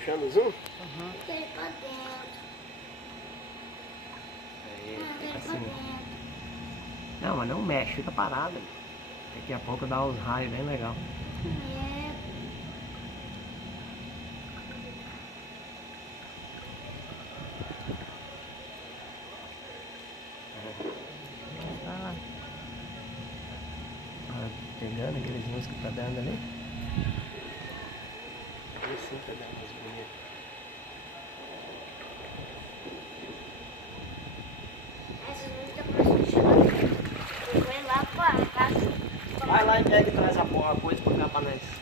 puxando o zoom? Uhum. Quero ir pra dentro. Quero ir pra Assim. dentro. Não, mas não mexe, fica parado. Daqui a pouco dá uns raios bem legal. É. Tá. Pegando aqueles músicos que tá dando ali. Assim pra dar umas bonitas. Essas músicas parecem chorar. Eu vou lá pra casa. Vai lá e pega e traz a coisa pra cá pra nós.